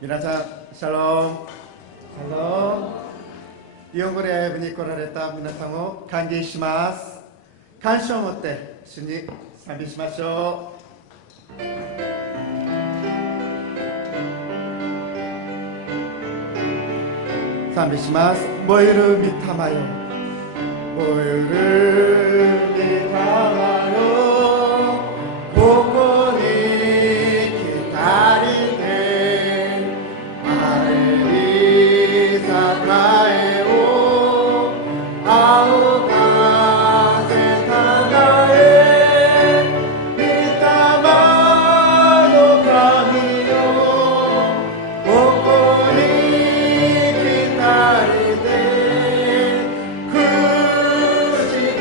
皆さん、シャローム。シャローム。日本語でライブに来られた皆さんを歓迎します。感謝を持って主に賛美しましょう。賛美します。燃える御霊よ、燃える御霊よ、ここに来たりて、あれに栄えを青風たえ、御霊の神よ、ここに来たりて、くじき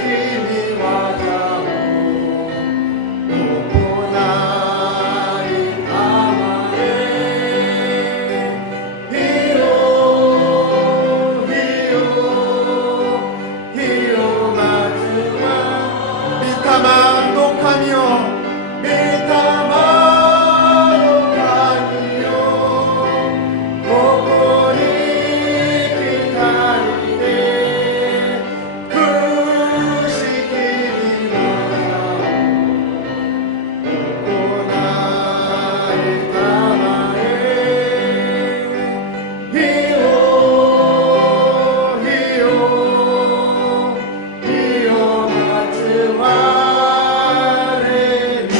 に技を行いたまえ、ひよひよひよまずは御霊の神よ、御霊の神よ、ここに来たりて、くしきに技を行いたまえ、ひよひよひよまつわれに、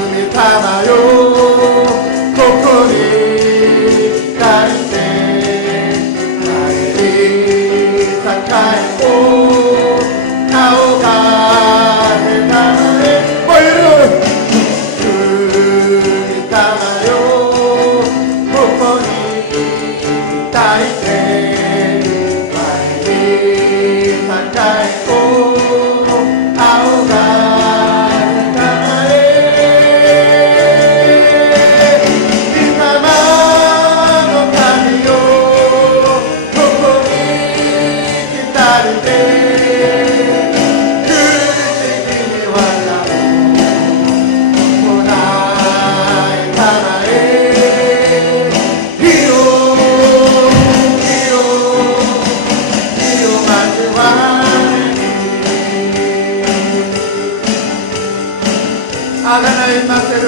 御霊よ、ここに来たりて、帰り栄えを顔が出たまえ、燃える御霊よ、ここに来たりて、帰り栄えを青が出たまえ、御霊の神よ、ここに来たりて、苦しきに技を行いたまえ、ひよひよひよまずはあがないませる、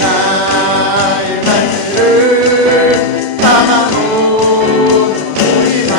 あがないませる、玉の鳥は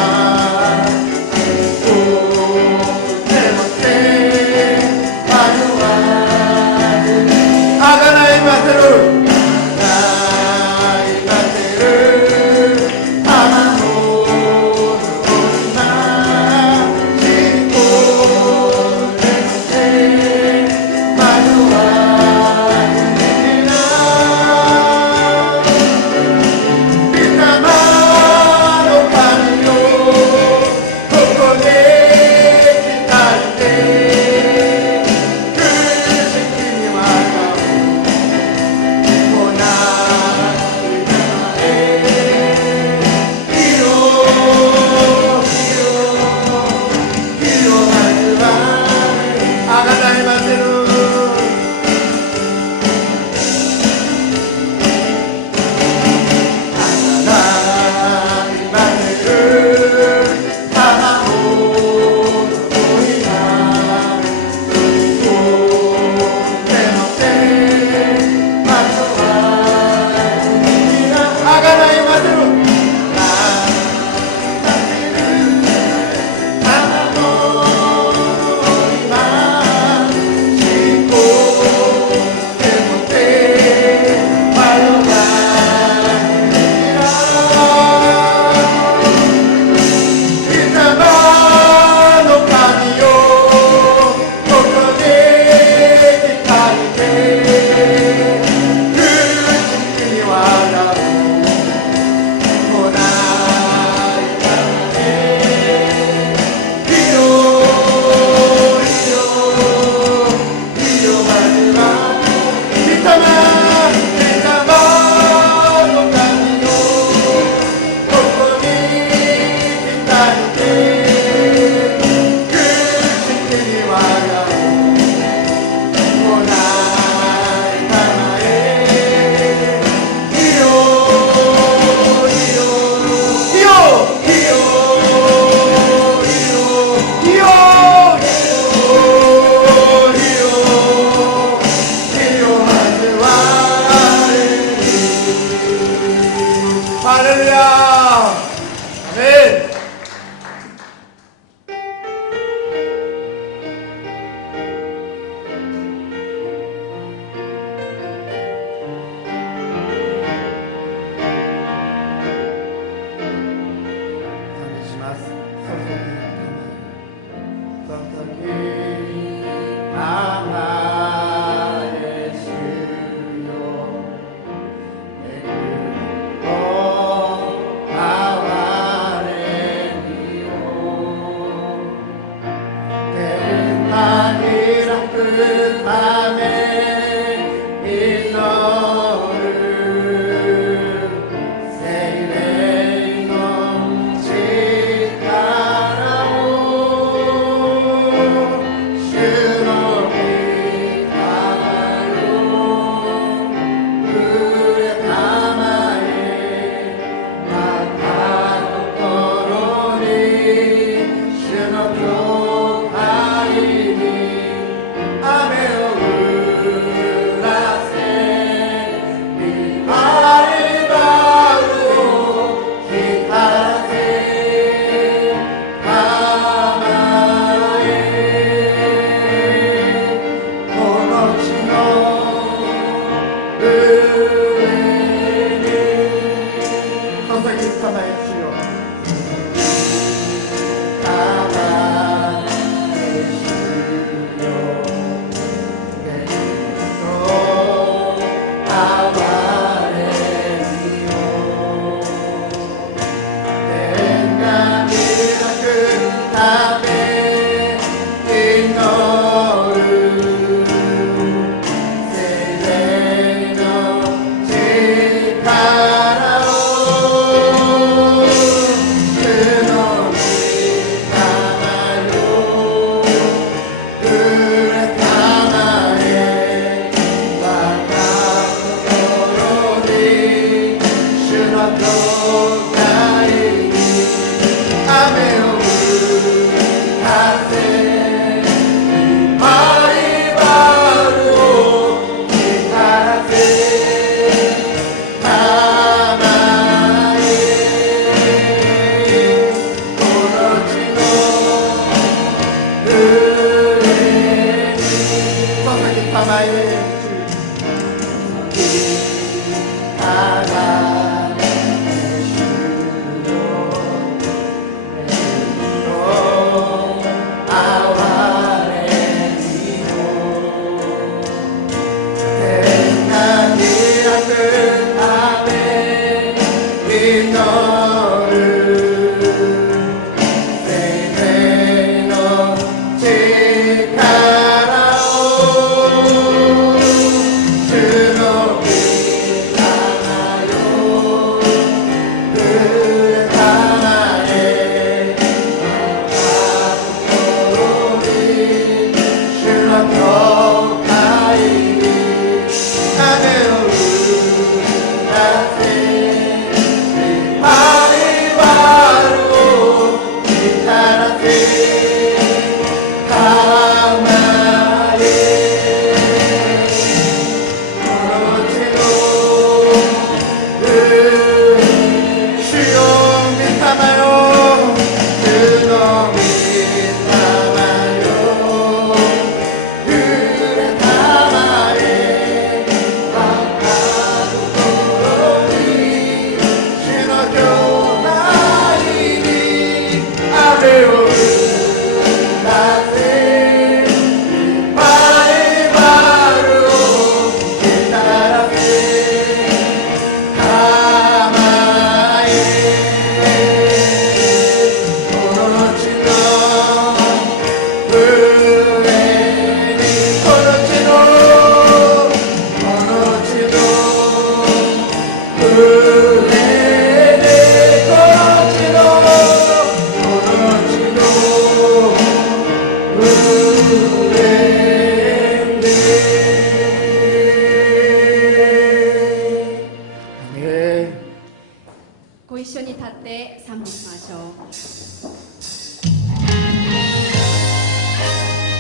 ご一緒に立って賛美しましょう。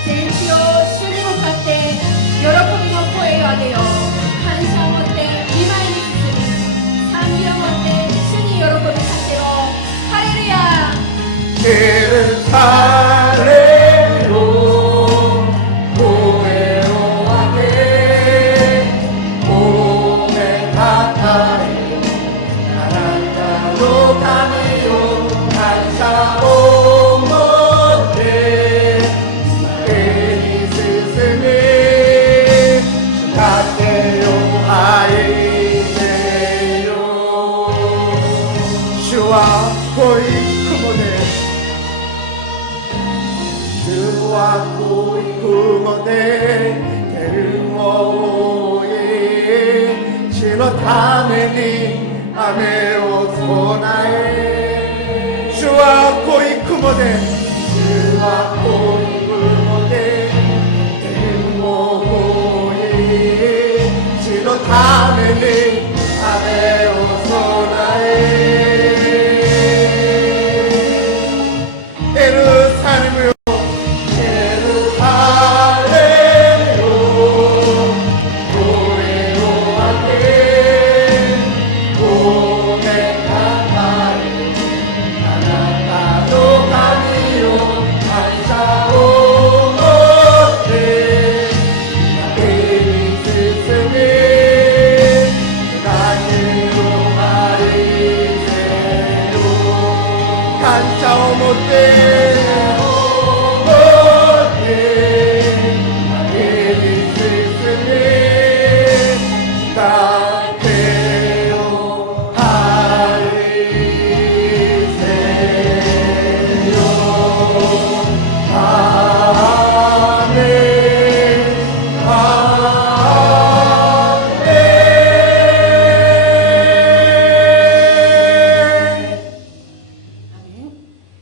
全地を主に向かって喜びの声を上げよう。感謝を持って見舞いに進み、賛美を持って主に喜びさせよう。ハレルヤ。ハレル声を上げ褒めたたえあなたのためよ感謝を主は濃い雲で雲へ地のために雨を備え主は濃い雲で主は濃い雲で雲へ地のために雨を備えエルサレムよエルサレムよ声を上げごめんなさいあなたの神を感謝を持って手に進め何を愛せよ感謝を持って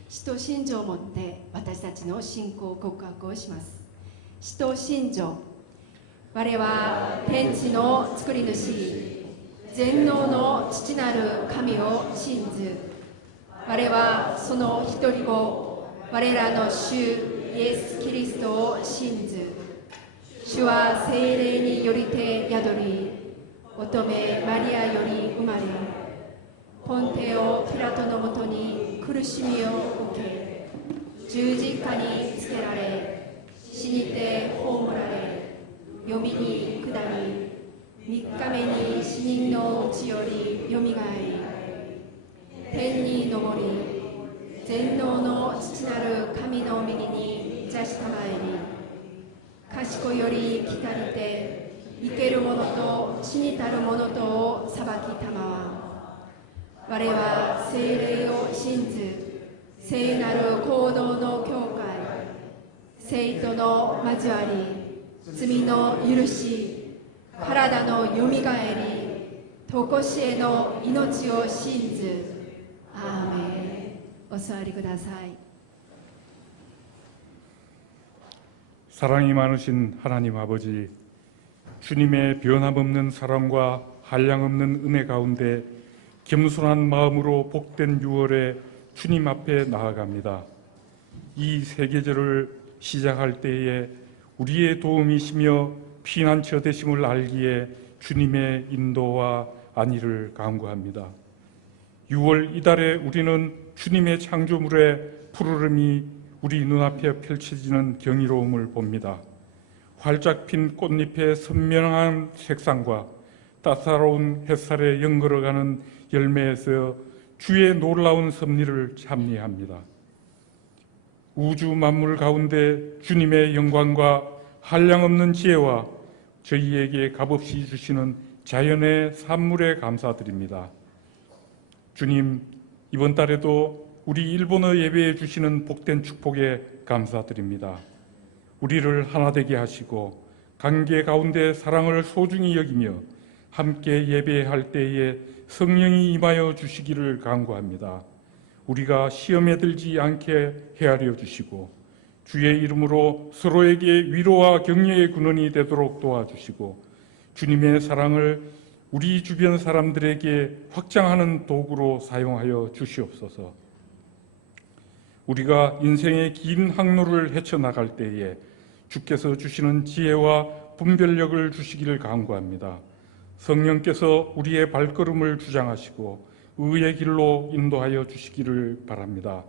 使徒信条をもって私たちの信仰告白をします。使徒信条。我は天地の作り主全能の父なる神を信ず。我はその一人子我らの主イエス・キリストを信ず。主は聖霊によりて宿り乙女マリアより生まれポンテオ・ピラトのもとに苦しみを受け十字架につけられ死にて葬られ読みに下り3日目に死人のうちよりよみがえり天に昇り全能の父なる神の右に座したまえり賢より来たりて生ける者と死にたる者とを裁きたまわ我は聖霊を信ず聖なる行動の教会聖との交わり罪の許し体のよみがえりとこしえの命を信ずアーメン。お座りください。 사랑이 많으신 하나님 아버지, 주님의 변함없는 사랑과 한량없는 은혜 가운데 겸손한 마음으로 복된 6월에 주님 앞에 나아갑니다. 이 세계절을 시작할 때에 우리의 도움이시며 피난처 되심을 알기에 주님의 인도와 안위를 간구합니다. 6월 이달에 우리는 주님의 창조물의 푸르름이 우리 눈앞에 펼쳐지는 경이로움을 봅니다. 활짝 핀 꽃잎의 선명한 색상과 따사로운 햇살에 연걸어가는 열매에서 주의 놀라운 섭리를 참미합니다. 우주 만물 가운데 주님의 영광과 한량없는 지혜와 저희에게 값없이 주시는 자연의 산물에 감사드립니다. 주님, 이번 달에도 우리 일본어 예배에 주시는 복된 축복에 감사드립니다. 우리를 하나 되게 하시고 관계 가운데 사랑을 소중히 여기며 함께 예배할 때에 성령이 임하여 주시기를 간구합니다. 우리가 시험에 들지 않게 헤아려 주시고 주의 이름으로 서로에게 위로와 격려의 근원이 되도록 도와주시고 주님의 사랑을 우리 주변 사람들에게 확장하는 도구로 사용하여 주시옵소서. 우리가 인생의 긴 항로를 헤쳐나갈 때에 주께서 주시는 지혜와 분별력을 주시기를 간구합니다. 성령께서 우리의 발걸음을 주장하시고 의의 길로 인도하여 주시기를 바랍니다.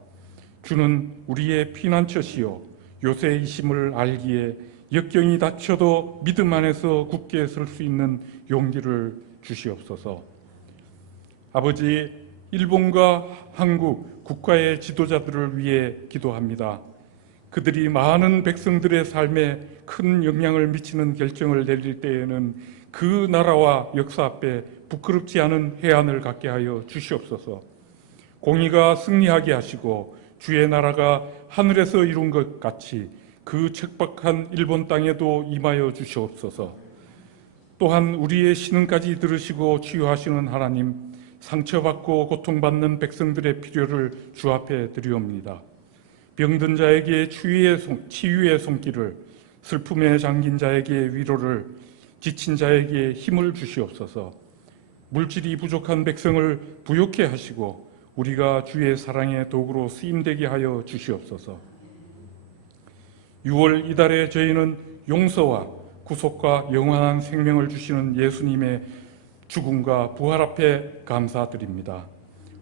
주는 우리의 피난처시요 요새이심을 알기에 역경이 닥쳐도 믿음 안에서 굳게 설 수 있는 용기를 주시옵소서. 아버지, 일본과 한국 국가의 지도자들을 위해 기도합니다. 그들이 많은 백성들의 삶에 큰 영향을 미치는 결정을 내릴 때에는 그 나라와 역사 앞에 부끄럽지 않은 해안을 갖게 하여 주시옵소서. 공의가 승리하게 하시고 주의 나라가 하늘에서 이룬 것 같이 그 척박한 일본 땅에도 임하여 주시옵소서. 또한 우리의 신음까지 들으시고 치유하시는 하나님, 상처받고 고통받는 백성들의 필요를 주 앞에 드리옵니다. 병든 자에게 치유의 손길을, 슬픔에 잠긴 자에게 위로를, 지친 자에게 힘을 주시옵소서. 물질이 부족한 백성을 부욕해 하시고 우리가 주의 사랑의 도구로 쓰임되게 하여 주시옵소서. 6월 이달에 저희는 용서와 구속과 영원한 생명을 주시는 예수님의 죽음과 부활 앞에 감사드립니다.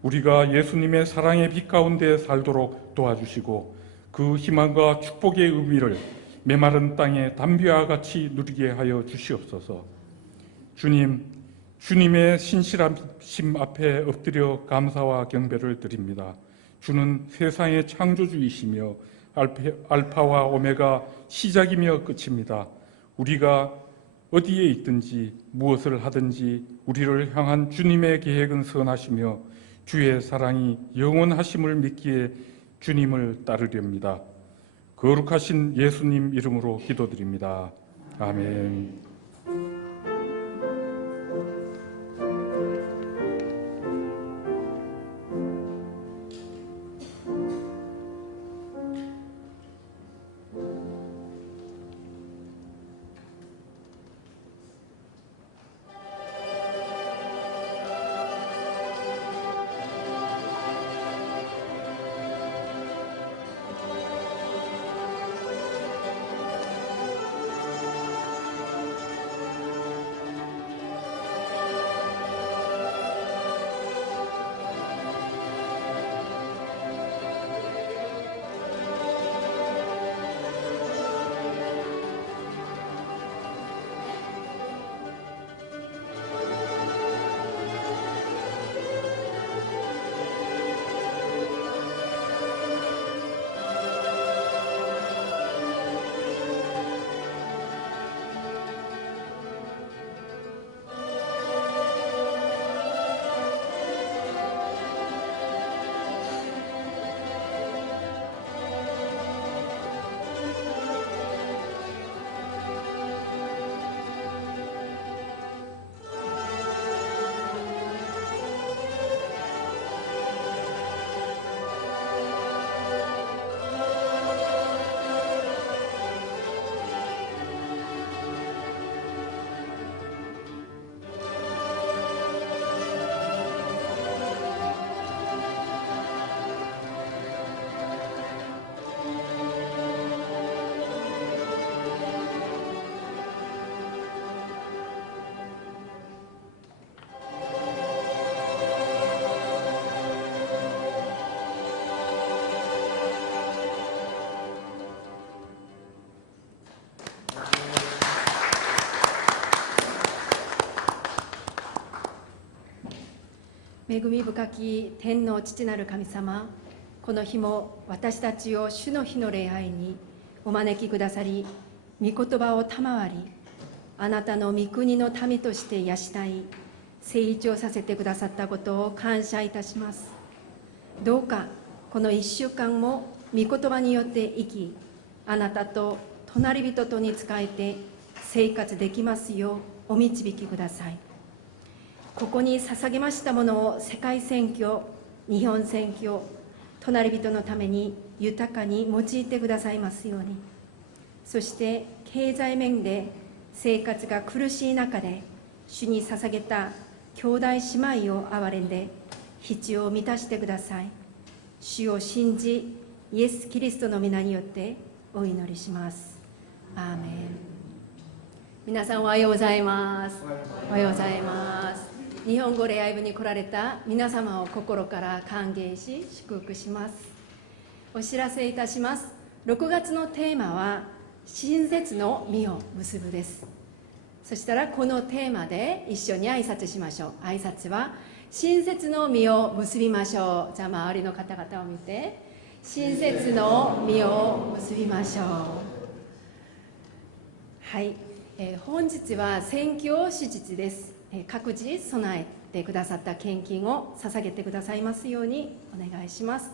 우리가 예수님의 사랑의 빛 가운데 살도록 도와주시고 그 희망과 축복의 의미를 메마른 땅의 담비와 같이 누리게 하여 주시옵소서. 주님의 신실하심 앞에 엎드려 감사와 경배를 드립니다. 주는 세상의 창조주이시며 알파와 오메가, 시작이며 끝입니다. 우리가 어디에 있든지 무엇을 하든지 우리를 향한 주님의 계획은 선하시며 주의 사랑이 영원하심을 믿기에 주님을 따르렵니다. 거룩하신 예수님 이름으로 기도드립니다. 아멘.恵み深き天の父なる神様、この日も私たちを主の日の礼拝にお招きくださり、御言葉を賜り、あなたの御国の民として養い、成長させてくださったことを感謝いたします。どうかこの1週間も御言葉によって生き、あなたと隣人とに仕えて生活できますようお導きください。ここに捧げましたものを世界宣教、日本宣教、隣人のために豊かに用いてくださいますように。そして経済面で生活が苦しい中で主に捧げた兄弟姉妹を憐れんで必要を満たしてください。主を信じ、イエス・キリストの皆によってお祈りします。アーメン。皆さんおはようございます。おはようございます。日本語礼拝部に来られた皆様を心から歓迎し祝福します。お知らせいたします。6月のテーマは親切の実を結ぶです。そしたらこのテーマで一緒に挨拶しましょう。挨拶は親切の実を結びましょう。じゃあ周りの方々を見て、親切の実を結びましょう。はい、本日は宣教手術です。各自備えてくださった献金を捧げてくださいますようにお願いします。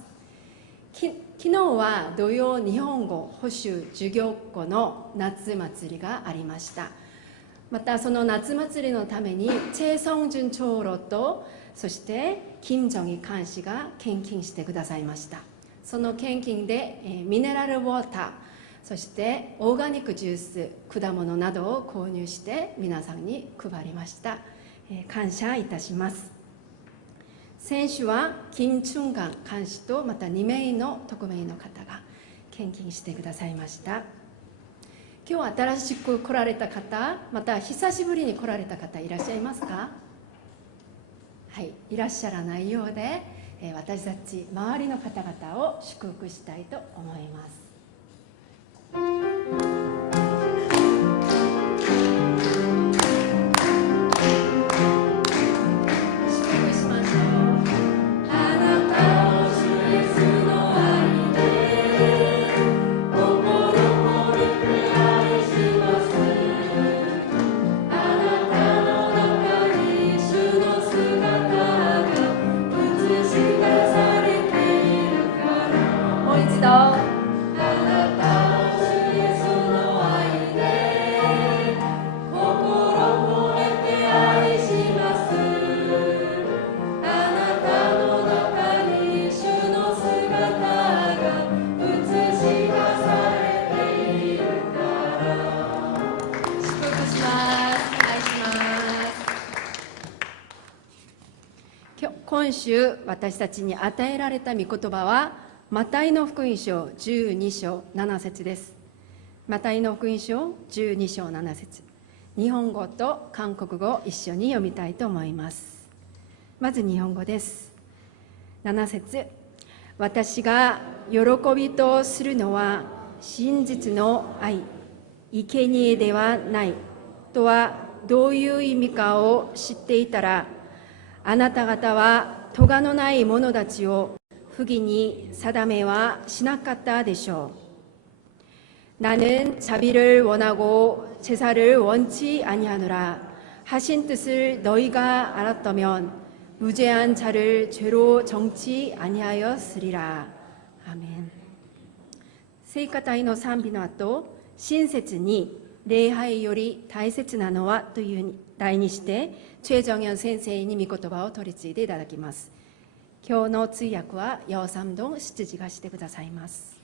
昨日は土曜日本語補習授業校の夏祭りがありました。またその夏祭りのためにチェ・ソンジュン長老とそして金正日監視が献金してくださいました。その献金でミネラルウォーター、そしてオーガニックジュース、果物などを購入して皆さんに配りました。感謝いたします。先週は金春元監視とまた2名の特命の方が献金してくださいました。今日新しく来られた方、また久しぶりに来られた方いらっしゃいますか？はい、いらっしゃらないようで、私たち周りの方々を祝福したいと思います。今週私たちに与えられた御言葉はマタイの福音書12章7節です。マタイの福音書12章7節、日本語と韓国語を一緒に読みたいと思います。まず日本語です。7節、私が喜びとするのは真実の愛、生贄ではないとはどういう意味かを知っていたら、あなた方は咎のない者たちを不義に定めはしなかったでしょう。나는 자비를 원하고 제사를 원치 아니하노라 하신 뜻을 너희가 알았다면 무죄한 자를 죄로 정치 아니하였으리라. 아멘. 聖歌隊の賛美の後、親切に礼拝より大切なのはという題にしてチェ・ジョンヨン先生に御言葉を取り次いでいただきます。今日の通訳はヨウサムドン執事がしてくださいます。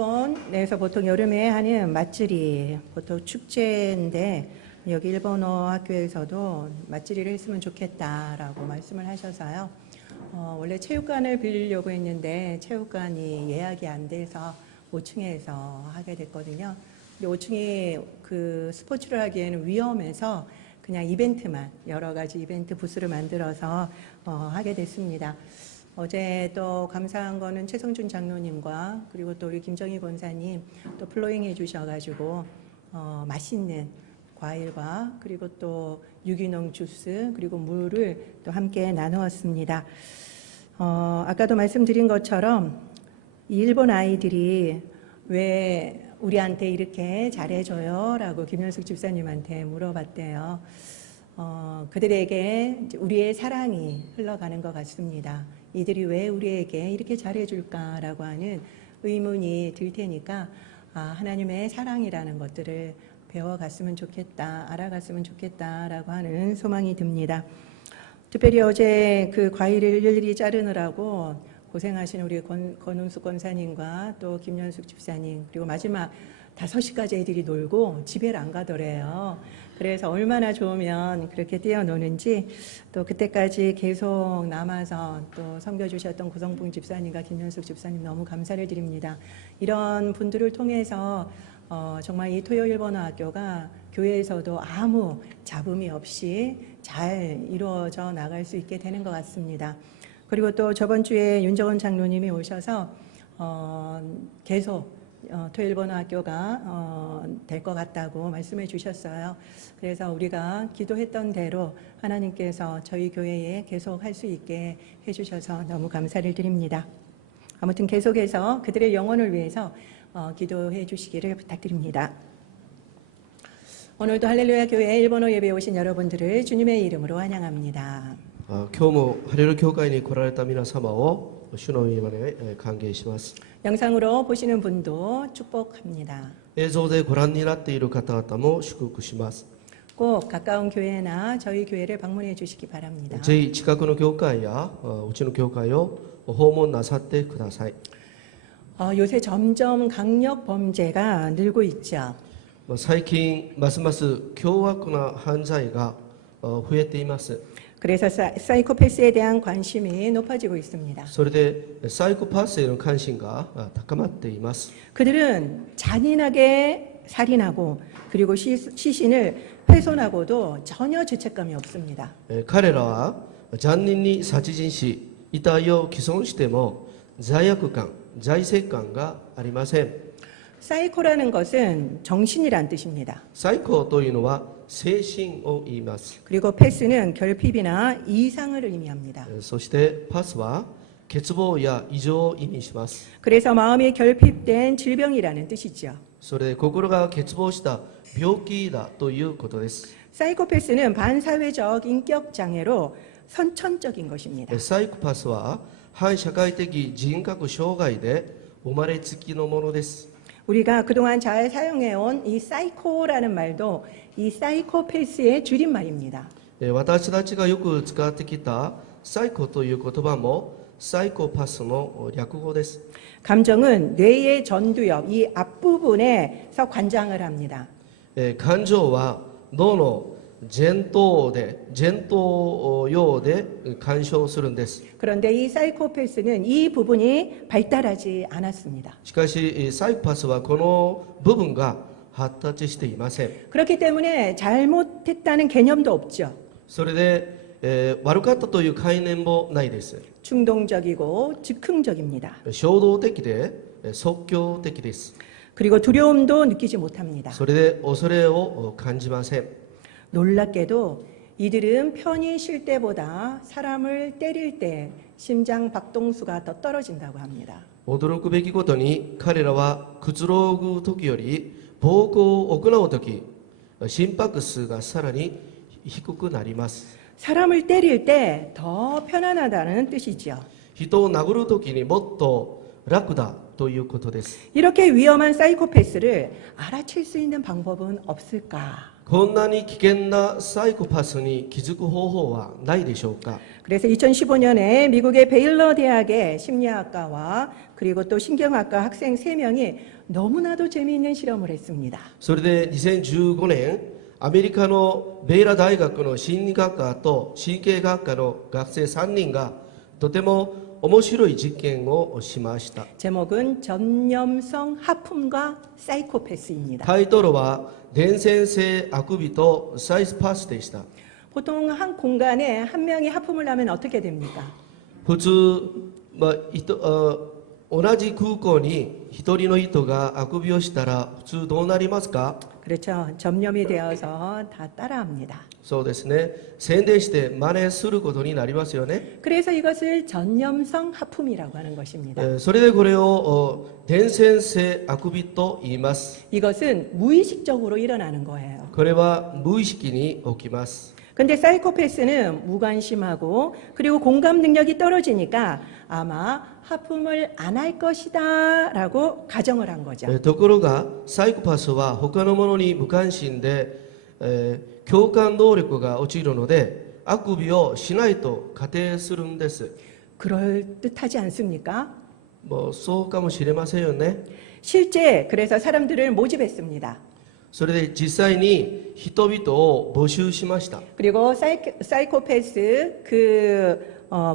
일본에서 보통 여름에 하는 맛들이 보통 축제인데 여기 일본어 학교에서도 맛들이를 했으면 좋겠다라고 말씀을 하셔서요. 원래 체육관을 빌리려고 했는데 체육관이 예약이 안 돼서 5층에서 하게 됐거든요. 근데 5층이 그 스포츠를 하기에는 위험해서 그냥 이벤트만 여러 가지 이벤트 부스를 만들어서 하게 됐습니다. 어제 또 감사한 거는 최성준 장로님과 그리고 또 우리 김정희 권사님 또 플로잉 해주셔가지고 맛있는 과일과 그리고 또 유기농 주스 그리고 물을 또 함께 나누었습니다. 아까도 말씀드린 것처럼 이 일본 아이들이 왜 우리한테 이렇게 잘해줘요? 라고 김현숙 집사님한테 물어봤대요. 그들에게 우리의 사랑이 흘러가는 것 같습니다. 이들이 왜 우리에게 이렇게 잘해줄까라고 하는 의문이 들 테니까 하나님의 사랑이라는 것들을 배워갔으면 좋겠다, 알아갔으면 좋겠다라고 하는 소망이 듭니다. 특별히 어제 그 과일을 일일이 자르느라고 고생하신 우리 권은숙 권사님과 또 김연숙 집사님 그리고 마지막 5시까지 애들이 놀고 집에를 안 가더래요. 그래서 얼마나 좋으면 그렇게 뛰어노는지 또 그때까지 계속 남아서 또 섬겨주셨던 고성봉 집사님과 김연숙 집사님 너무 감사를 드립니다. 이런 분들을 통해서 정말 이 토요 일본어 학교가 교회에서도 아무 잡음이 없이 잘 이루어져 나갈 수 있게 되는 것 같습니다. 그리고 또 저번 주에 윤정원 장로님이 오셔서 계속 토요 일본어 학교가 될 것 같다고 말씀해 주셨어요. 그래서 우리가 기도했던 대로 하나님께서 저희 교회에 계속 할 수 있게 해주셔서 너무 감사를 드립니다. 아무튼 계속해서 그들의 영혼을 위해서 기도해 주시기를 부탁드립니다. 오늘도 할렐루야 교회 일본어 예배에 오신 여러분들을 주님의 이름으로 환영합니다. 今日もハレル教会に来られた皆様を主の御前へ歓迎します。 영상으로 보시는 분도 축복합니다. 映像でご覧になっている方々も祝福します。 꼭 가까운 교회나 저희 교회를 방문해 주시기 바랍니다. ぜひ近くの教会やうちの教会を訪問なさってください。 요새 점점 강력 범죄가 늘고 있죠. 最近ますます凶悪な犯罪が増えています。 그래서 사이코패스에 대한 관심이 높아지고 있습니다. それでサイコパスへの関心が高まっています。 그들은 잔인하게 살인하고 그리고 시신을 훼손하고도 전혀 죄책감이 없습니다. 彼らは残忍に殺人し遺体を毀損しても罪悪感、罪責感がありません。 사이코라는 것은 정신이란 뜻입니다. サイコというのは精神を言います。 그리고 패스는 결핍이나 이상을 의미합니다. そしてパスは欠乏や異常を意味します。 그래서 마음이 결핍된 질병이라는 뜻이죠. それで心が欠乏した病気だということです。 사이코패스는 반사회적 인격 장애로 선천적인 것입니다. サイコパスは反社会的人格障害で生まれつきのものです。 우리가 그동안 잘 사용해온 이 사이코라는 말도 이 사이코패스의 줄임말입니다. 私たちがよく使ってきたサイコという言葉もサイコパスの略語です。 감정은 뇌의 전두엽, 이 앞부분에서 관장을 합니다. 感情は脳の前頭葉で干渉するんです。 그런데 이 사이코패스는 이 부분이 발달하지 않았습니다. しかしサイコパスはこの部分が発達していません。 그렇기 때문에 잘못했다는 개념도 없죠. それで、悪かったという概念もないです。 충동적이고 즉흥적입니다. 衝動的で即興的です。 그리고 두려움도 느끼지 못합니다. それで恐れを感じません。 놀랍게도 이들은 편히 쉴 때보다 사람을 때릴 때 심장 박동수가 더 떨어진다고 합니다. 驚くべきことに彼らはくつろぐ時より暴行を行う時心拍数がさらに低くなります。 사람을 때릴 때 더 편안하다는 뜻이죠. 人を殴る時にもっと楽だということです。 이렇게 위험한 사이코패스를 알아챌 수 있는 방법은 없을까? こんなに危険なサイコパスに気づく方法はないでしょうか。 그래서 2015년에 미국의 베일러 대학의 심리학과와 그리고 또 신경학과 학생 3명이 너무나도 재미있는 실험을 했습니다. それで2015年、アメリカのベイラ大学の心理学科と神経学科の学生3人がとても面白い実験をしました。 제목은 전염성 하품과 사이코패스입니다. タイトルは伝染性あくびとサイスパスでした。 보통 한 공간에 한 명이 하품을 하면 어떻게 됩니까? 普通、同じ空港に一人の人があくびをしたら普通どうなりますか？ 그렇죠. 점염이 되어서 다 따라합니다. そうですね。宣伝して真似することになりますよね。 그래서 이것을 전염성 하품이라고 하는 것입니다. それでこれを伝染性あくびと言います。 이것은 무의식적으로 일어나는 거예요. これは無意識に起きます。 근데 사이코패스는 무관심하고 그리고 공감 능력이 떨어지니까 아마 하품을 안 할 것이다 라고 가정을 한 거죠. ところがサイコパスは他のものに無関心で、共感能力が落ちるのであくびをしないと仮定するんです。 그럴듯하지 않습니까? もうそうかもしれませんよね。 실제 그래서 사람들을 모집했습니다. それで実際に人々を募集しました。 그리고 사이코패스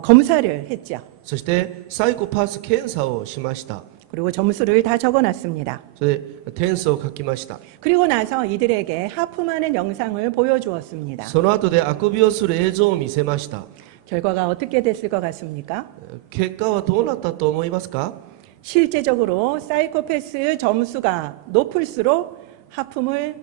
검사를 했죠. そしてサイコパス検査をしました。 그리고 점수를 다 적어놨습니다. それで点数を書きました。 그리고 나서 이들에게 하품하는 영상을 보여주었습니다. その後であくびをする映像を見せました。 결과가 어떻게 됐을 것 같습니까? 結果はどうなったと思いますか？ 실제적으로 사이코패스 점수가 높을수록 하품을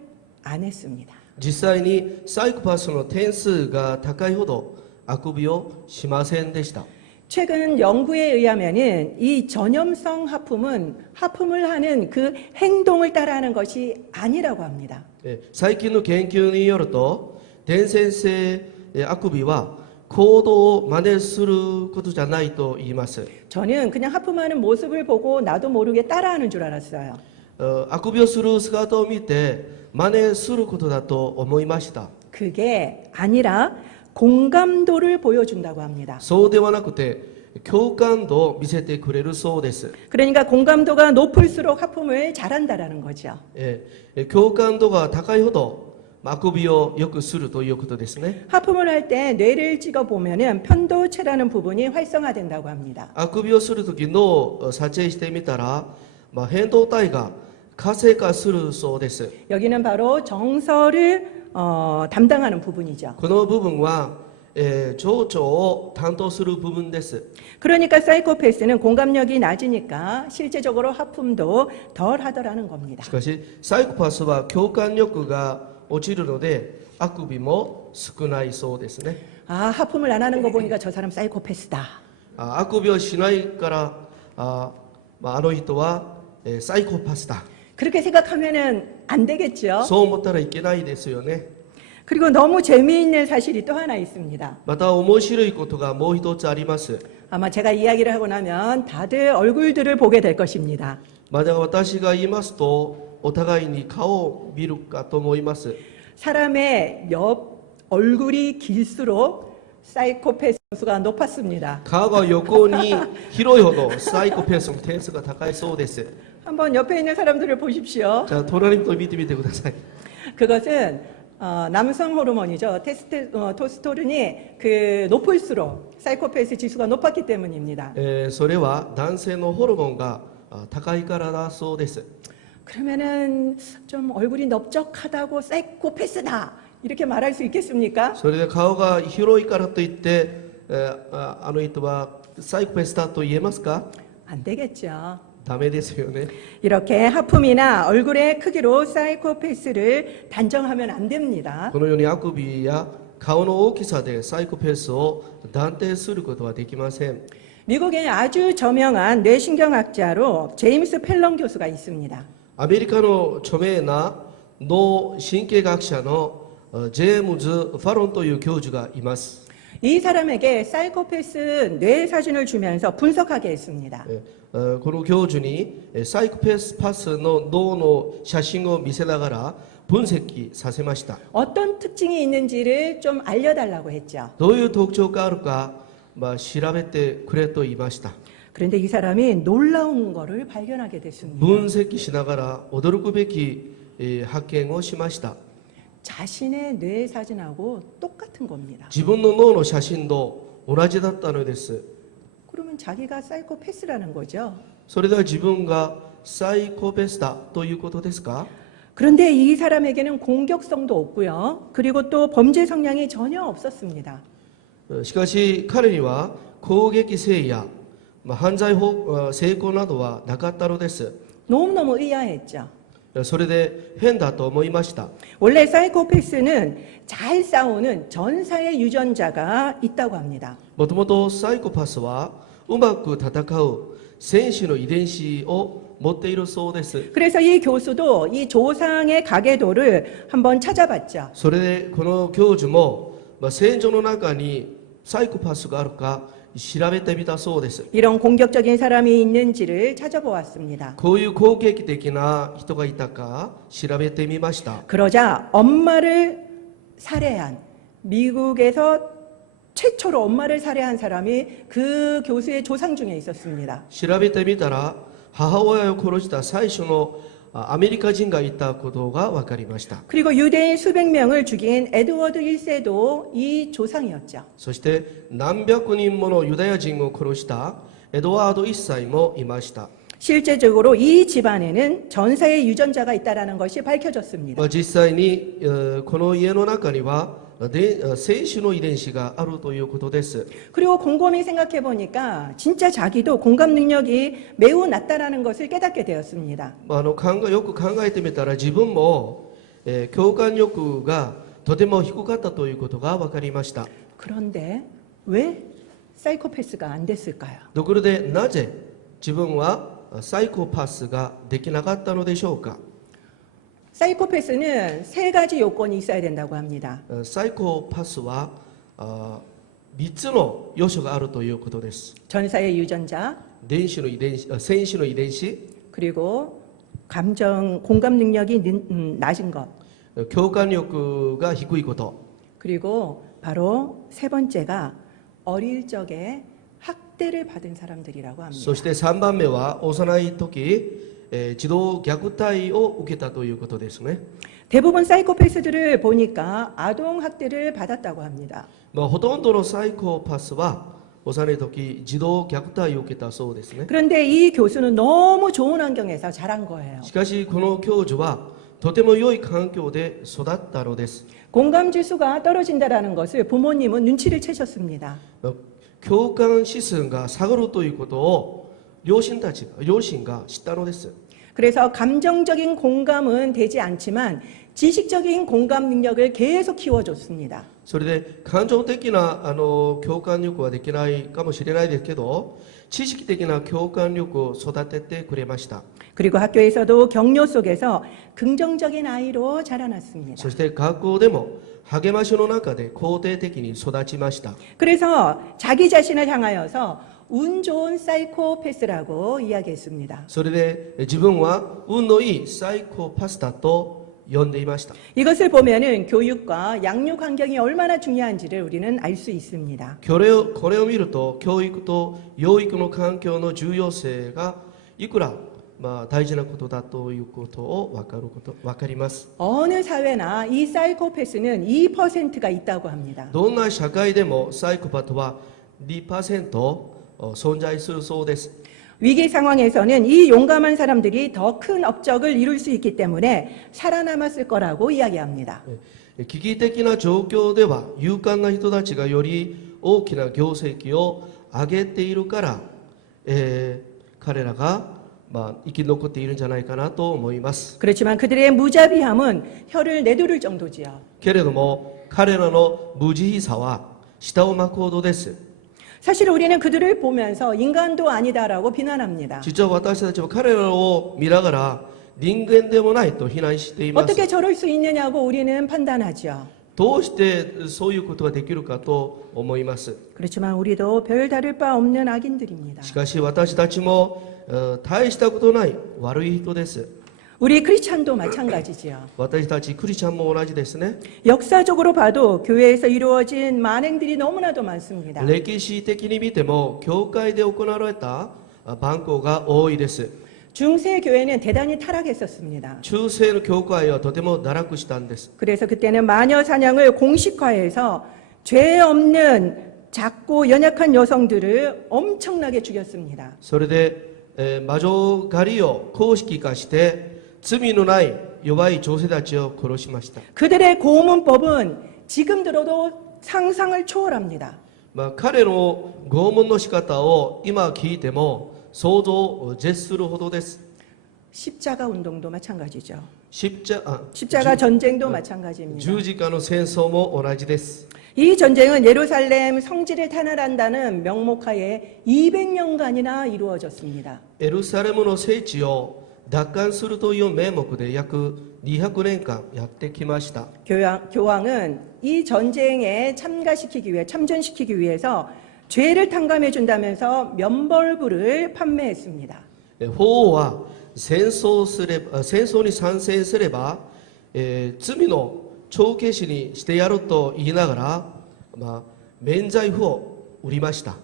안 했습니다. 実際にサイコパスの点数が高いほどあくびをしませんでした。 최근 연구에 의하면은 이 전염성 하품은 하품을 하는 그 행동을 따라하는 것이 아니라고 합니다. 最近の研究によると伝染性あくびは行動を真似することじゃないと言います。 저는 그냥 하품하는 모습을 보고 나도 모르게 따라하는 줄 알았어요. あくびをする姿を見て真似することだと思いました。 그게 아니라 공감도를 보여준다고 합니다. そうではなくて共感度を見せてくれるそうです。 그러니까 공감도가 높을수록 하품을 잘한다라는 거죠. 共感度が高いほどあくびをよくするということですね。 하품을 할 때 뇌를 찍어 보면은 편도체라는 부분이 활성화된다고 합니다. あくびをするとき脳を撮影してみたら、変動体が活性化するそうです。 여기는 바로 정서를 담당하는 부분이죠. この部分は、情緒を担当する部分です。 그러니까 사이코패스는 공감력이 낮으니까 실제적으로 하품도 덜 하더라는 겁니다. しかしサイコパスは共感力が落ちるのであくびも少ないそうですね。 아, 하품을 안 하는 거 보니까 저 사람 사이코패스다. あくびをしないからあの人は、サイコパスだ。 그렇게 생각하면은 안 되겠죠. そう思ったらいけないですよね。 그리고 너무 재미있는 사실이 또 하나 있습니다. また面白いことがもう一つあります。 아마 제가 이야기를 하고 나면 다들 얼굴들을 보게 될 것입니다. まだ私が言いますとお互いに顔を見るかと思います。 사람의 옆 얼굴이 길수록 사이코패스 수가 높았습니다. 顔が横に広いほどサイコパスの点数が高いそうです。 한번 옆에 있는 사람들을 보십시오. じゃあ隣の人見てみてください。 그것은 남성 호르몬이죠. 토스토론이 그 높을수록 사이코패스 지수가 높았기 때문입니다. それは男性のホルモンが高いからだそうです。 그러면은 좀 얼굴이 넓적하다고 사이코패스다 이렇게 말할 수 있겠습니까? それで顔が広いからといって、あの人はサイコパスだと言えますか？ 안 되겠죠. ダメですよね。 이렇게 하품이나 얼굴의 크기로 사이코패스를 단정하면 안 됩니다. このようにあくびや顔の大きさでサイコパスを断定することはできません。 미국의 아주 저명한 뇌신경학자로 제임스 펠런 교수가 있습니다. アメリカの著名な脳神経学者のジェームズ・ファロンという教授がいます。이 사람에게 사이코패스 뇌 사진을 주면서 분석하게 했습니다. この教授にサイコパスの脳の写真を見せながら分析させました。 어떤 특징이 있는지를 좀 알려달라고 했죠. どういう特徴があるか、調べてくれと言いました。 그런데 이 사람이 놀라운 거를 발견하게 됐습니다. 分析しながら驚くべき発見をしました。 자신의 뇌 사진하고 똑같은 겁니다. 自分の脳の写真と同じだったのです。 그러면 자기가 사이코패스라는 거죠. それでは自分がサイコパスだということですか？ 그런데 이 사람에게는 공격성도 없고요. 그리고 또 범죄 성향이 전혀 없었습니다. しかし彼には攻撃性や犯罪成功などはなかったのです。 너무너무 의아했죠. それで変だと思いました。 원래 사이코패스는 잘 싸우는 전사의 유전자가 있다고 합니다. もともとサイコパスはうまく戦う戦士の遺伝子を持っているそうです。 그래서 이 교수도 이 조상의 가계도를 한번 찾아봤죠. それでこの教授も、戦場の中にサイコパスがあるか調べてみたそうです。 이런 공격적인 사람이 있는지를 찾아보았습니다. こういう攻撃的な人がいたか調べてみました。 그러자 엄마를 살해한 미국에서 최초로 엄마를 살해한 사람이 그 교수의 조상 중에 있었습니다. 調べてみたら母親を殺した最初のアメリカ人がいたことが分かりました。 그리고 유대인 수백 명을 죽인 에드워드 1세도 이 조상이었죠. そして何百人ものユダヤ人を殺したエドワード一世もいました。 실제적으로 이 집안에는 전사의 유전자가 있다는 것이 밝혀졌습니다. 実際にこの家の中には生死の遺伝子があるということです。 그리고 곰곰이 생각해 보니까 진짜 자기도 공감 능력이 매우 낮다라는 것을 깨닫게 되었습니다. よく考えてみたら自分も共感力がとても低かったということが分かりました。 그런데 왜 사이코패스가 안 됐을까요? ところでなぜ自分はサイコパスができなかったのでしょうか？ 사이코패스는 세 가지 요건이 있어야 된다고 합니다. サイコパスは3つの要素があるということです。 전사의 유전자, 戦士の遺伝子、 그리고 공감 능력이 낮은 것, 共感力が低いこと、 그리고 바로 세 번째가 어릴 적에 학대를 받은 사람들이라고 합니다. そして3番目は幼い時児童虐待を受けたということですね。 대부분 사이코패스들을 보니까 아동 학대를 받았다고 합니다. ほとんどのサイコパスは幼い時児童虐待を受けたそうですね。 그런데 이 교수는 너무 좋은 환경에서 자란 거예요. しかしこの教授はとても良い環境で育ったのです。 공감 지수가 떨어진다라는 것을 부모님은 눈치를 채셨습니다. 共感指数が下がるということを両親が知ったのです。 그래서 감정적인 공감은 되지 않지만 지식적인 공감 능력을 계속 키워줬습니다. それで感情的な共感力はできないかもしれないですけど、知識的な共感力を育ててくれました。 그리고 학교에서도 격려 속에서 긍정적인 아이로 자라났습니다. そして学校でも励ましの中で肯定的に育ちました。 그래서 자기 자신을 향하여서 운 좋은 사이코패스라고 이야기했습니다. それで自分は運のいいサイコパスだと呼んでいました。 이것을 보면은 교육과 양육 환경이 얼마나 중요한지를 우리는 알 수 있습니다. これを見ると教育と養育の環境の重要性がいくら大事なことだということを分かります。 어느 사회나 이 사이코패스는 2%가 있다고 합니다. どんな社会でもサイコパスは 2% 存在するそうです。 위기 상황에서는 이 용감한 사람들이 더 큰 업적을 이룰 수 있기 때문에 살아남았을 거라고 이야기합니다. 危機的な状況では勇敢な人たちがより大きな業績を上げているから、彼らが生き残っているんじゃないかなと思います。 그렇지만 그들의 무자비함은 혀를 내두를 정도지요. けれども彼らの無慈悲さは舌を巻くほどです。 사실 우리는 그들을 보면서 인간도 아니다라고 비난합니다. 実は私たちは彼らを見ながら人間でもないと非難しています。 어떻게 저럴 수 있느냐고 우리는 판단하죠. どうしてそういうことができるかと思います。 그렇지만 우리도 별 다를 바 없는 악인들입니다. しかし私たちも大したことない悪い人です。 우리 크리스찬도 마찬가지지요. 私たちクリスチャンも同じですね。 역사적으로 봐도 교회에서 이루어진 만행들이 너무나도 많습니다. 歴史的に見ても教会で行われた蛮行が多いです。 중세 교회는 대단히 타락했었습니다. 中世の教会はとても堕落したんです。 그래서 그때는 마녀 사냥을 공식화해서 죄 없는 작고 연약한 여성들을 엄청나게 죽였습니다. それで、魔女狩りを公式化して罪のない弱い女性たちを殺しました。 그들의 고문법은 지금 들어도 상상을 초월합니다. 彼の拷問の仕方を今聞いても想像を絶するほどです。 십자가 운동도 마찬가지죠. 十字架 십자가 전쟁도 마찬가지입니다. 十字架の戦争も同じです。 이 전쟁은 예루살렘 성지를 탄압한다는 명목하에 200년간이나 이루어졌습니다. エルサレムの聖地を奪還するという名目で約200年間やってきました。 교황은 이 전쟁에 참전시키기 위해서 죄를 탕감해 준다면서 면벌부를 판매했습니다. 法王は戦争に参戦すれば、罪の帳消しにしてやると言いながら、免罪符を売りました。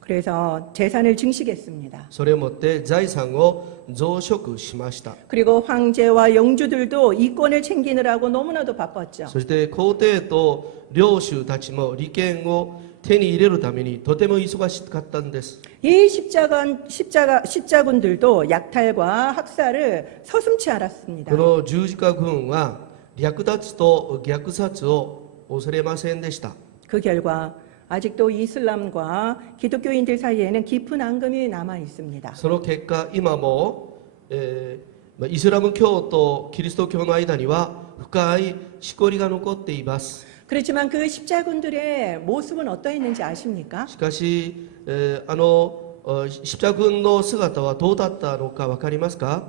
그래서 재산을 증식했습니다. それをもって財産を増殖しました。 그리고 황제와 영주들도 이권을 챙기느라고 너무나도 바빴죠. そして皇帝と領主たちも利権を手に入れるためにとても忙しかったんです。 이 십자군들도 약탈과 학살을 서슴지 않았습니다. この十字架軍は略奪と虐殺を恐れませんでした。 그 결과 아직도 이슬람과 기독교인들 사이에는 깊은 앙금이 남아 있습니다. その結果今も、イスラム教とキリスト教の間には深いしこりが残っています。 그렇지만 그 십자군들의 모습은 어떠했는지 아십니까? しかし、십자軍の姿はどうだったのか分かりますか？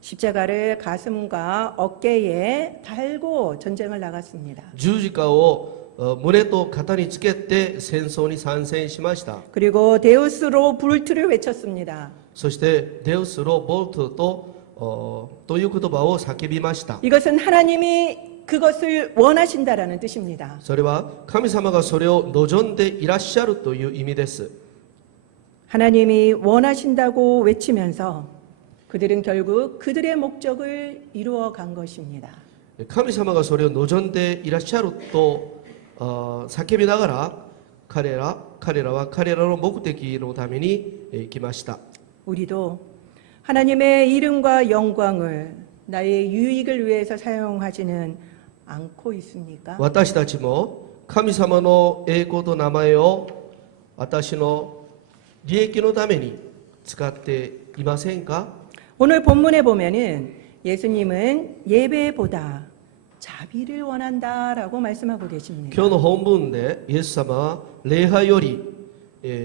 십자가를 가슴과 어깨에 달고 전쟁을 나갔습니다. 十字架を胸と肩につけて戦争に参戦しました。 그리고 데우스로 불트를 외쳤습니다. そしてデウスロボルトという言葉を叫びました。 이것은 하나님이 그것을 원하신다라는 뜻입니다. それは神様がそれを望んでいらっしゃるという意味です。 하나님이 원하신다고 외치면서 그들은 결국 그들의 목적을 이루어 간 것입니다. 神様がそれを望んでいらっしゃると叫びながら彼らは彼らの目的のために行きました。 우리도 하나님의 이름과 영광을 나의 유익을 위해서 사용하지는 않고 있습니까? 私たちも神様の栄光と名前を私の利益のために使っていませんか？ 오늘 본문에 보면은 예수님은 예배보다 자비를 원한다라고 말씀하고 계십니다. 今日の本文でイエス様は礼拝より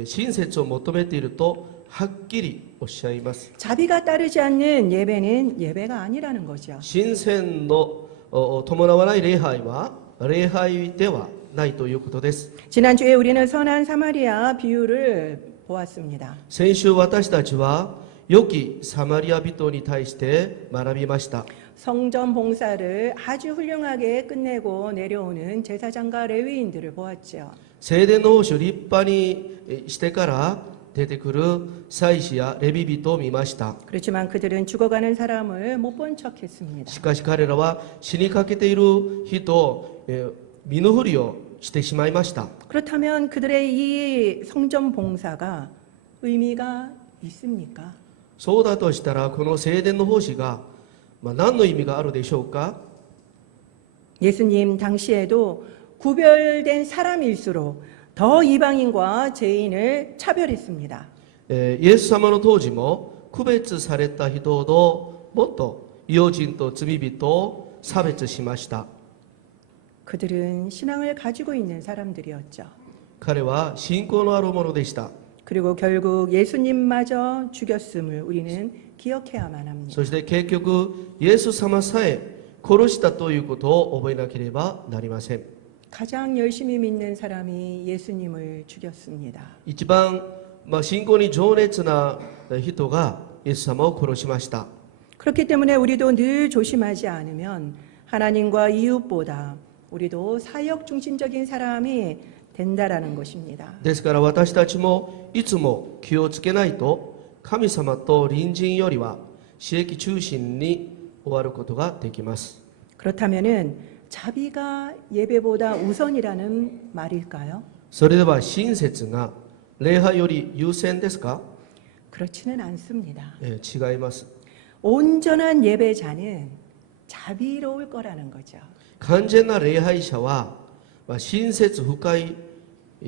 親切を求めているとはっきりおっしゃいます。 자비가 따르지 않는 예배는 예배가 아니라는 거죠. 親善の伴わない礼拝は礼拝ではないということです。 지난주에 우리는 선한 사마리아 비유를 보았습니다. 先週私たちは良きサマリア人に対して学びました。 성전 봉사를 아주 훌륭하게 끝내고 내려오는 제사장과 레위인들을 보았죠. 聖殿の奉仕を立派にしてから出てくる祭司やレビ人を見ました。 그렇지만 그들은 죽어가는 사람을 못 본 척했습니다. しかし彼らは死にかけている人を見ぬふりをしてしまいました。 그렇다면 그들의 이 성전 봉사가 의미가 있습니까? そうだとしたらこの聖殿の奉仕が、何の意味があるでしょうか？ 예수님 당시에도 구별된 사람일수록 더 이방인과 죄인을 차별했습니다. イエス様の当時も区別された人ほどもっと異邦人と罪人を差別しました。 그들은 신앙을 가지고 있는 사람들이었죠. 彼は信仰のある者でした。 그리고 결국 예수님마저 죽였음을 우리는 기억해야만 합니다. そして結局イエス様さえ殺したということを覚えなければなりません。 가장 열심히 믿는 사람이 예수님을 죽였습니다. 一番、信仰に情熱な人がイエス様を殺しました。 그렇기 때문에 우리도 늘 조심하지 않으면 하나님과 이웃보다 우리도 사역 중심적인 사람이 된다라는 것입니다. ですから私たちもいつも気をつけないと神様と隣人よりは私益中心に終わることができます。 그렇다면은 자비가 예배보다 우선이라는 말일까요? それでは親切が礼拝より優先ですか？ 그렇지는 않습니다. 違います。 온전한 예배자는 자비로울 거라는 거죠. 完全な礼拝者は親切深い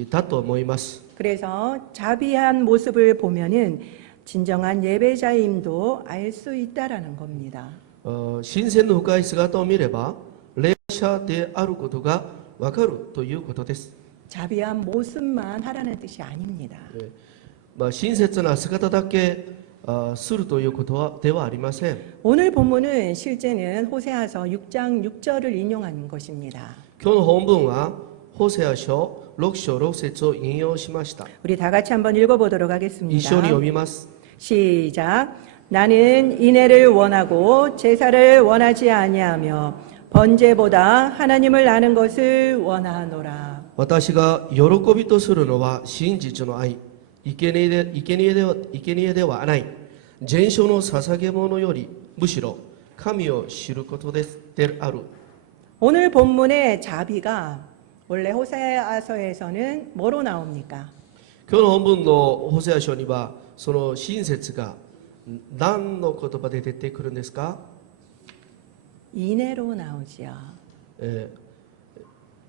だと思います。 그래서 자비한 모습을 보면은 진정한 예배자임도 알 수 있다라는 겁니다. 親切の深い姿を見れば礼拝者であることがわかるということです。 자비한 모습만 하라는 뜻이 아닙니다. 親切な姿だけするということではありません。 오늘 본문은 실제는 호세아서 6장 6절을 인용한 것입니다. 今日の本文はホセア書6章6節を引用しました。 우리 다 같이 한번 읽어보도록 一緒に 하겠습니다. 読みます。 시작. 나는 인애를 원하고 제사를 원하지 아니하며 번제보다 하나님을 아는 것을 원하노라. 私が喜びとするのは真実の愛、生贄ではない、全焼の捧げ物よりむしろ神を知ることである。 오늘 본문의 자비가 원래 호세아서에서는 뭐로 나옵니까? 今日の本文のホセア書にはその親切が何の言葉で出てくるんですか？ 인애로 나오지요.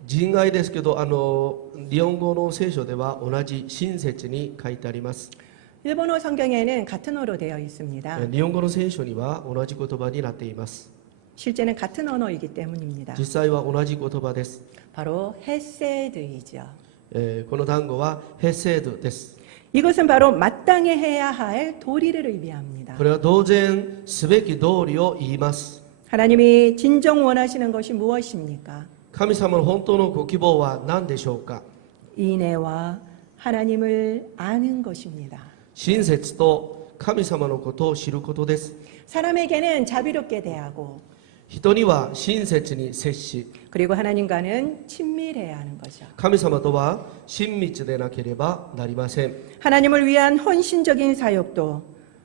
人外ですけど日本語の聖書では同じ親切に書いてあります。 일본어 성경에는 같은 어로 되어 있습니다. 日本語の聖書には同じ言葉になっています。 실제는 같은 언어이기 때문입니다. 実際は同じ言葉です。 바로 헤세드이죠. この単語はヘセードです。 이것은 바로 마땅히 해야 할 도리를 의미합니다. これは当然すべき道理を言います。 하나님이 진정 원하시는 것이 무엇입니까? 神様の本当のご希望は何でしょうか？ 인애와 하나님을 아는 것입니다. 親切と神様のことを知ることです。 사람에게는 자비롭게 대하고 人には親切に接し、 그리고 하나님과는 친밀해야 하는 거죠. 神様とは親密でなければなりません。 하나님을 위한 헌신적인 사역도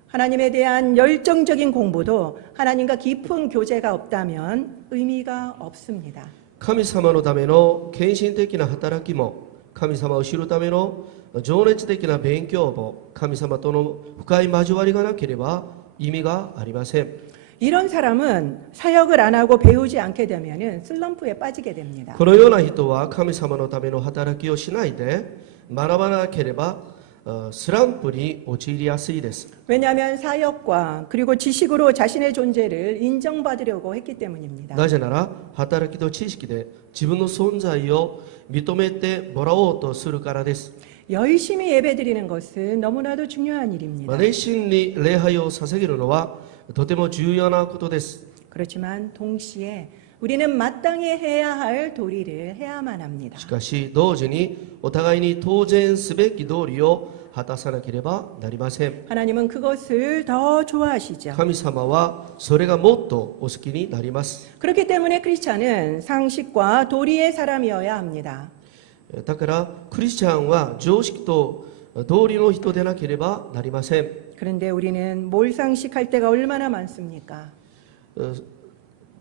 하나님에 대한 열정적인 공부도 하나님과 깊은 교제가 없다면 의미가 없습니다. 神様のための献身的な働きも、神様を知るための情熱的な勉強も、神様との深い交わりがなければ意味がありません。 이런 사람은 사역을 안 하고 배우지 않게 되면 슬럼프에 빠지게 됩니다. このような人は神様のための働きをしないで学ばなければスランプに陥りやすいです。 왜냐하면 사역과 그리고 지식으로 자신의 존재를 인정받으려고 했기 때문입니다. なぜなら働きと知識で自分の存在を認めてもらおうとするからです。 열심히 예배드리는 것은 너무나도 중요한 일입니다. 熱心に礼拝を捧げるのはとても重要なことです。 그렇지만 동시에 우리는 마땅히 해야 할 도리를 해야만 합니다. しかし同時にお互いに当然すべき道理を果たさなければなりません。 하나님은 그것을 더 좋아하시죠. 神様はそれがもっとお好きになります。 그렇기 때문에 크리스찬은 상식과 도리의 사람이어야 합니다. だからクリスチャンは常識と道理の人でなければなりません。 그런데 우리는 몰상식할 때가 얼마나 많습니까?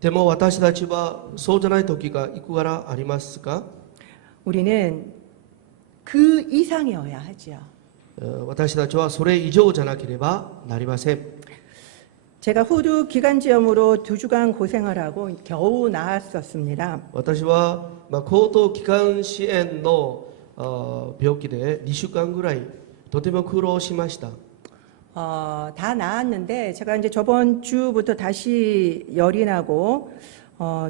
でも私たちはそうじゃない時がいくらありますか？ 우리는 그 이상이어야 하죠. 私たちはそれ以上じゃなければなりません。 제가 후두 기관지염으로 2주간 고생을 하고 겨우 나았었습니다. 私は喉頭気管支炎の病気で2週間ぐらいとても苦労しました。 다 나았는데 제가 이제 저번 주부터 다시 열이 나고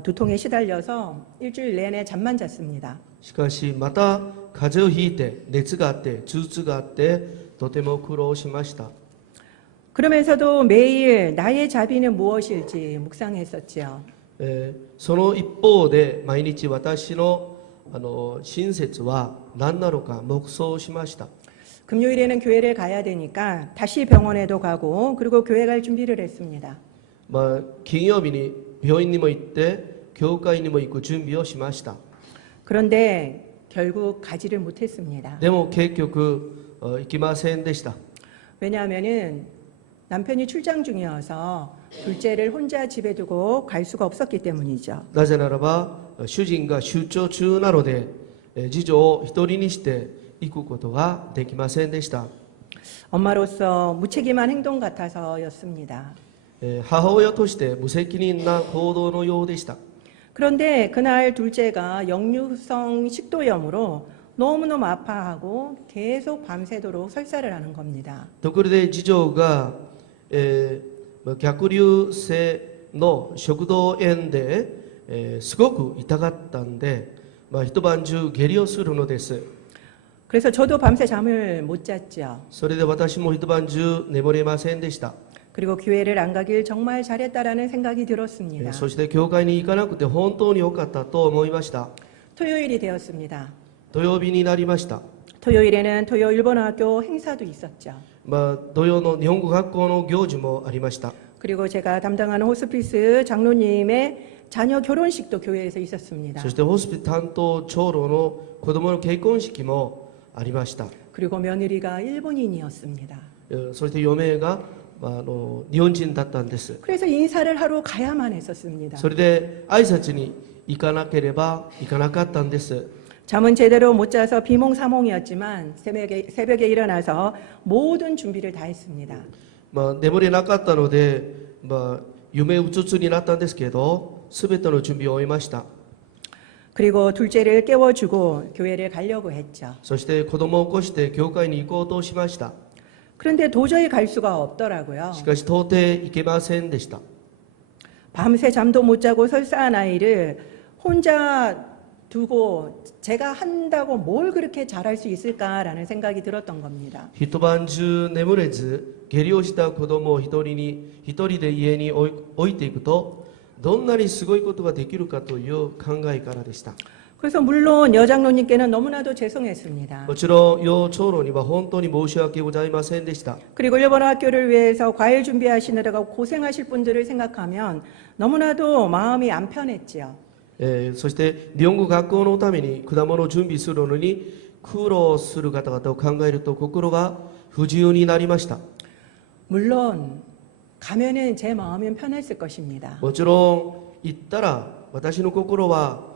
두통에 시달려서 일주일 내내 잠만 잤습니다. しかしまた風邪をひいて熱があって頭痛があってとても苦労しました。 그러면서도 매일 나의 자비는 무엇일지 묵상했었지요. その一方で毎日私の親切は何なのか黙想しました。 금요일에는 교회를 가야 되니까 다시 병원에도 가고 그리고 교회 갈 준비를 했습니다. 金曜日に病院にも行って教会にも行く準備をしました。 그런데 결국 가지를 못했습니다. でも結局行きませんでした。 왜냐하면은 남편이 출장 중이어서 둘째를 혼자 집에 두고 갈 수가 없었기 때문이죠. なぜならば主人が出張中なので次女を一人にして行くことができませんでした。 엄마로서 무책임한 행동 같아서였습니다. 母親として無責任な行動のようでした。 그런데 그날 둘째가 역류성 식도염으로 너무너무 아파하고 계속 밤새도록 설사를 하는 겁니다. ところで次女が、逆流性の食道炎で、すごく痛かったんで、一晩中下痢をするのです。 그래서 저도 밤새 잠을 못 잤죠. それで私も一晩中眠れませんでした。 그리고 교회를 안 가길 정말 잘했다라는 생각이 들었습니다. そして教会に行かなくて本当に良かったと思いました。 토요일이 되었습니다. 土曜日になりました。 토요일에는 토요 일본어학교 행사도 있었죠. 土曜の日本語学校の行事もありました。 그리고 제가 담당하는 호스피스 장로님의 자녀 결혼식도 교회에서 있었습니다. そしてホスピス担当長老の子供の結婚式もありました。 그리고 며느리가 일본인이었습니다. そして嫁が日本人だったんです。 그래서 인사를 하러 가야만 했었습니다. それで挨拶に行かなければ行かなかったんです。 잠은 제대로 못 자서 비몽사몽이었지만 새벽에 일어나서 모든 준비를 다 했습니다. 眠れなかったので、夢うつつになったんですけど、すべての準備を終えました。 그리고 둘째를 깨워주고 교회를 가려고 했죠. そして子供を起こして教会に行こうとしました。 그런데 도저히 갈 수가 없더라고요. しかし到底行けませんでした。 밤새 잠도 못 자고 설사한 아이를 혼자 두고 제가 한다고 뭘 그렇게 잘할 수 있을까라는 생각이 들었던 겁니다. 一晩中眠れず下痢をした子供を一人で家に置いていくとどんなにすごいことができるかという考えからでした。 그래서 물론 여장로님께는 너무나도 죄송했습니다. もちろん幼長老には本当に申し訳ございませんでした。 그리고 일본어 학교를 위해서 과일 준비하시느라가 고생하실 분들을 생각하면 너무나도 마음이 안 편했지요. そして日本語学校のために果物を準備するのに苦労する方々を考えると心が不自由になりました。 물론 가면은 제 마음은 편했을 것입니다. もちろん行ったら私の心は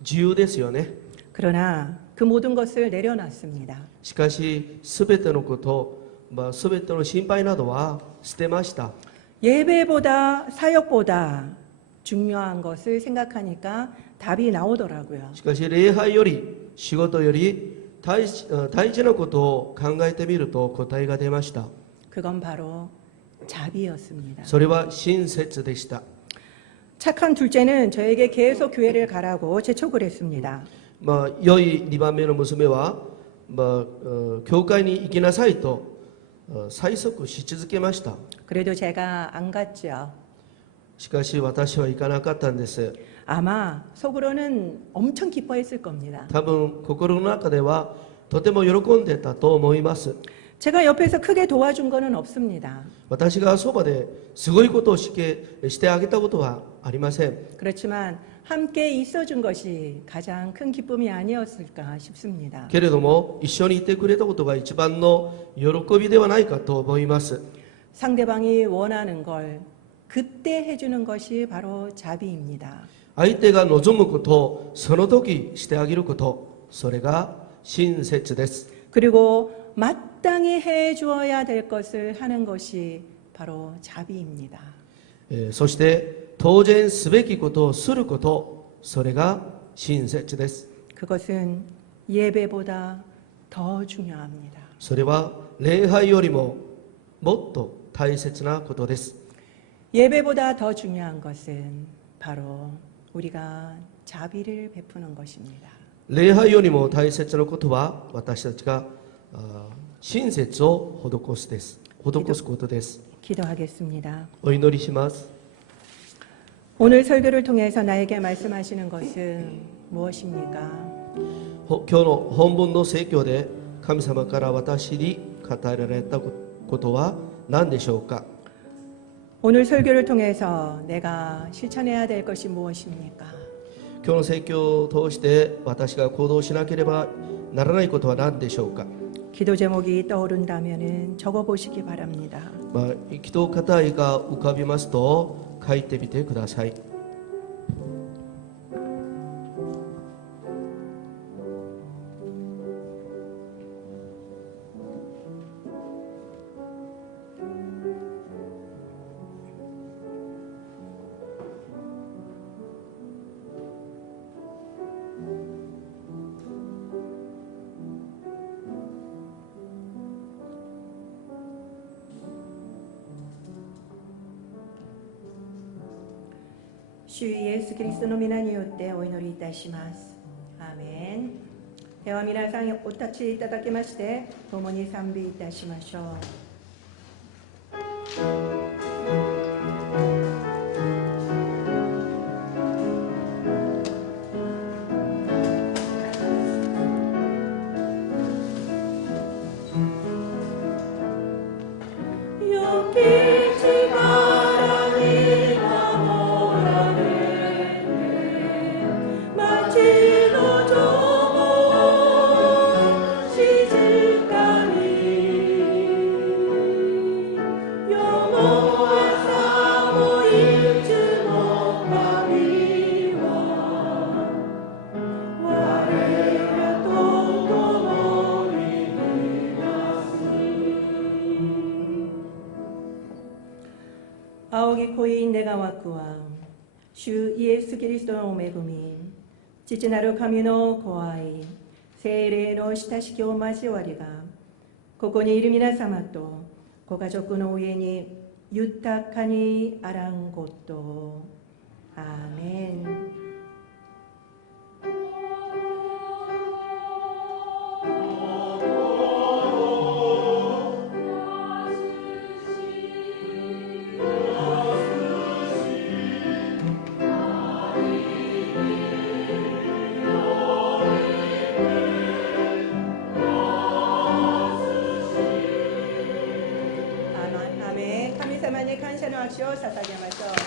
自由ですよね。 그러나 그 모든 것을 내려놨습니다. しかし全てのこと、全ての心配などは捨てました。 예배보다 사역보다 중요한 것을 생각하니까 답이 나오더라고요. しかし礼拝より仕事より大事なことを考えてみると答えが出ました。 그건 바로 자비였습니다. それは親切でした。 착한 둘째는 저에게 계속 교회를 가라고 재촉을 했습니다. 良い2番目の娘は、教会に行きなさいと催促し続けました。 그래도 제가 안 갔죠. しかし私は行かなかったんです。 아마 속으로는 엄청 기뻐했을 겁니다. 多分心の中ではとても喜んでたと思います。 제가 옆에서 크게 도와준 거는 없습니다. 私がそばですごいことをしてあげたことはありません。 그렇지만 함께 있어준 것이 가장 큰 기쁨이 아니었을까 싶습니다. けれども一緒にいてくれたことが一番の喜びではないかと思います。 상대방이 원하는 걸 그때 해주는 것이 바로 자비입니다. 相手が望むことをその時してあげること、それが親切です。 그리고 마땅히 해주어야 될 것을 하는 것이 바로 자비입니다. そして当然すべきことをすること、それが親切です。 그것은 예배보다 더 중요합니다. それは礼拝よりももっと大切なことです。 예배보다 더 중요한 것은 바로 우리가 자비를 베푸는 것입니다. 礼拝よりも大切なことは私たちが親切を施すことです。 기도하겠습니다. お祈りします。 오늘 설교를 통해서 나에게 말씀하시는 것은 무엇입니까? 今日の本文の説教で神様から私に語られたことは何でしょうか。 오늘 설교를 통해서 내가 실천해야 될 것이 무엇입니까? 今日の説教を通して私が行動しなければならないことは何でしょうか。 기도 제목이 떠오른다면 적어 보시기 바랍니다. 祈祷課題が浮かびますと書いてみてください。主イエスキリストの皆によってお祈りいたします。アーメン。では皆さんお立ちいただきまして共に賛美いたしましょう。仰ぎ恋願わくは主イエスキリストの恵み、父なる神のご愛、聖霊の親しきお交わりがここにいる皆様とご家族の上に豊かにあらんことを。アーメン。神様に感謝の握手を捧げましょう。